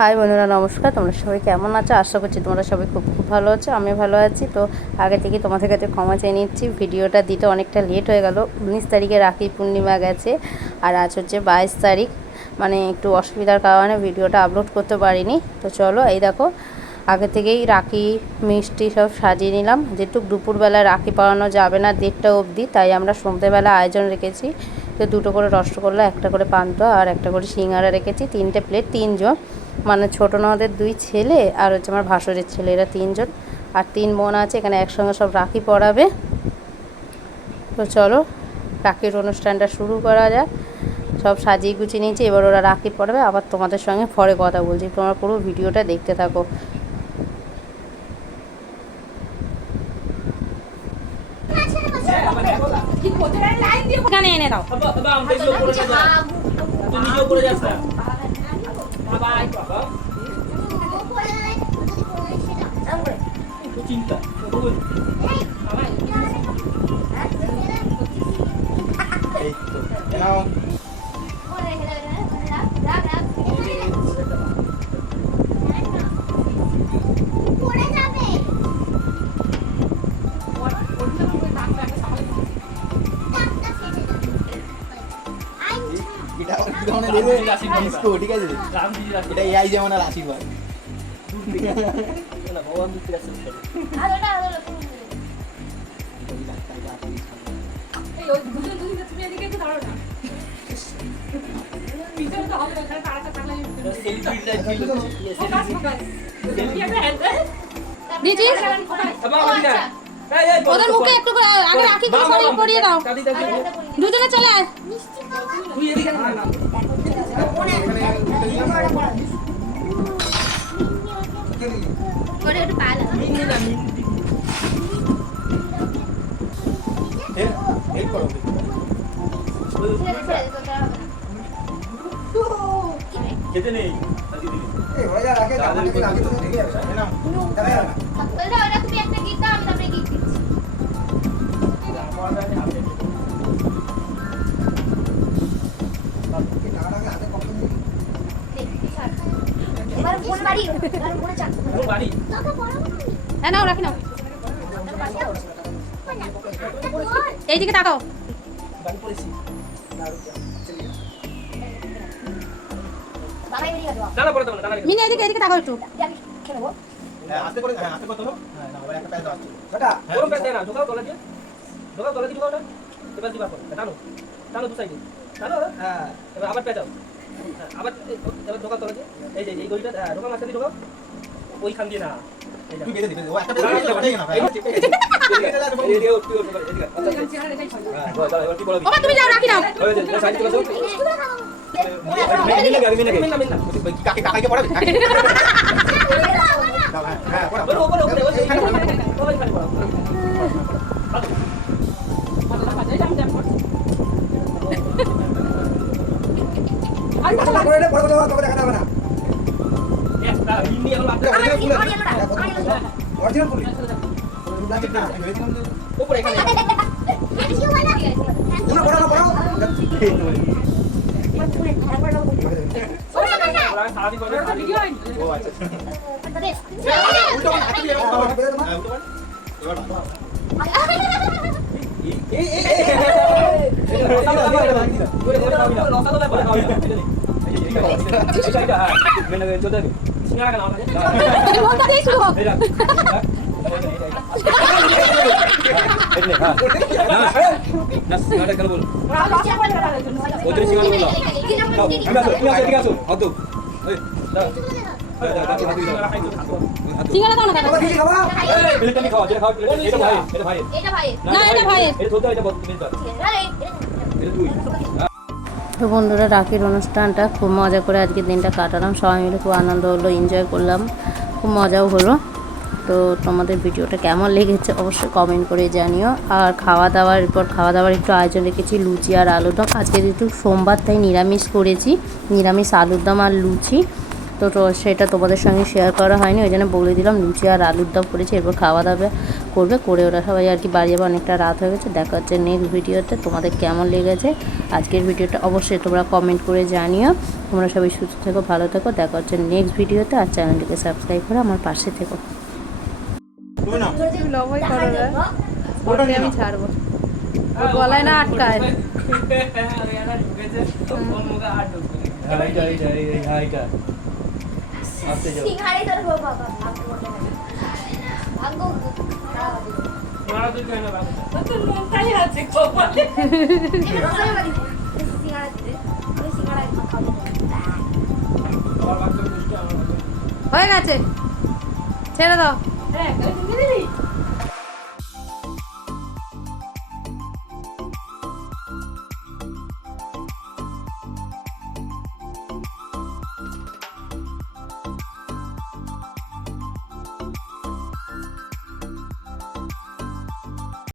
High বন্ধুরা, নমস্কার। তোমরা সবাই কেমন আছো? আশা করছি তোমরা সবাই খুব খুব ভালো আছো। আমি ভালো আছি। তো আগে থেকে তোমাদের কাছে ক্ষমা চেয়ে নিচ্ছি, ভিডিওটা দিতে অনেকটা লেট হয়ে গেল। 19 তারিখে রাখি পূর্ণিমা গেছে আর আজ হচ্ছে 22 তারিখ, মানে একটু অসুবিধার কারণে ভিডিওটা আপলোড করতে পারিনি। তো চলো, এই দেখো আগে থেকেই রাখি মিষ্টি সব সাজিয়ে নিলাম, যেহেতু দুপুরবেলা রাখি পরানো যাবে না 1:30 অবধি, তাই আমরা সন্ধ্যেবেলা আয়োজন রেখেছি। তো 2টো করে রসগোল্লা, একটা করে পান্তুয়া আর একটা করে সিঙ্গারা রেখেছি। 3টে প্লেট, 3 জন, মানে ছোটো নদের 2 ছেলে আর হচ্ছে আমার ভাসুরের ছেলে, এরা 3 জন আর 3 বোন আছে। এখানে একসঙ্গে সব রাখি পরাবে। তো চলো রাখির অনুষ্ঠানটা শুরু করা যাক। সব সাজিয়ে গুছিয়ে নিয়েছি, এবার ওরা রাখি পরাবে। আবার তোমাদের সঙ্গে পরে কথা বলছি, তোমরা পুরো ভিডিওটা দেখতে থাকো। এনে দাও চিন্তা ঠিক আছে, এটা এআই যেমন আর আশীর্বাদ। ওদের মুখে একটু আগে রাখি পরিয়ে দাও, দুজনে চলে আয়। খেতে নেই নাও, রাখি নাও, এইদিকে তাকাও। মিনি এদিকে এদিকে তাকাও একটু। আস্তে করে, আস্তে করে তোলো। হ্যাঁ, না, একটা প্যাচ আছে। বেটা গরম প্যাচ না, ঢোকাও তলা দিয়ে। ঢোকাও তলা দিয়ে ঢোকাও। এবার দিবা করো। টানো। টানো দু সাইডে। টানো। হ্যাঁ। এবার আবার প্যাচাও। হ্যাঁ, আবার এবার ঢোকাও তলা দিয়ে। এই যে এই গলিটা ঢোকাও, মাঝখানে ঢোকাও। ওইখান দিয়ে না। তুই বেঁধে দিবি। ও একটা প্যাচ ঠিক না ভাই। এদিকে উঠতে উঠতে এদিকে। হ্যাঁ, দাও এবার কি বলবি? ওমা তুমি যাও, রাখি নাও। ওই যে সাইড করে দাও। মিনা। কাকে কাকে পড়াবি? হ্যাঁ, পড়া। ওপরে ওই এখানে পড়া। ওইখানে পড়া। করে বড় বড় তোকে দেখা যাবে না। একটা হিন্দি এখন আপনি অরিজিনাল পুলিশ। ওপরে এখানে না পড়া না পড়া। সারাদি করে ও আচ্ছা উল্টো হাত দিয়ে সিঙ্গারা দাও না দাদা। না, এটা ভাইয়ের। তো বন্ধুরা, রাখির অনুষ্ঠানটা খুব মজা করে আজকের দিনটা কাটালাম, সবাই মিলে খুব আনন্দ হলো, এনজয় করলাম, খুব মজাও হলো। তো তোমাদের ভিডিওটা কেমন লেগেছে অবশ্যই কমেন্ট করে জানিও। আর খাওয়া দাওয়ার একটু আয়োজন রেখেছি, লুচি আর আলুর দম। আজকে যেহেতু সোমবার তাই নিরামিষ করেছি, নিরামিষ আলুর দম আর লুচি। তো সেটা তোমাদের সঙ্গে শেয়ার করা হয়নি, ওই জন্য বলে দিলাম লুচি আর আলুর দম করেছি। এরপর খাওয়া দাওয়া করবে, করে ওরা সবাই আর কি বাড়ি যাবে, অনেকটা রাত হয়ে গেছে। দেখা হচ্ছে নেক্সট ভিডিওতে। তোমাদের কেমন লেগেছে আজকের ভিডিওটা অবশ্যই তোমরা কমেন্ট করে জানিও। তোমরা সবাই সুস্থ থেকো, ভালো থেকো। দেখা হচ্ছে নেক্সট ভিডিওতে। আর চ্যানেলটিকে সাবস্ক্রাইব করে আমার পাশে থেকো। তুমি না লবই করো না, ওটা নিয়ে আমি নাও। ছাড়বো, ওর গলায় না আটকায়। হ্যাঁ এইটা আস্তে যাও। সিঙ্গাড়ি তোর বাবা ভাগ্য মারা তুই কেন বাবা হয়ে গেছে, ছেড়ে দাও। হ্যাঁ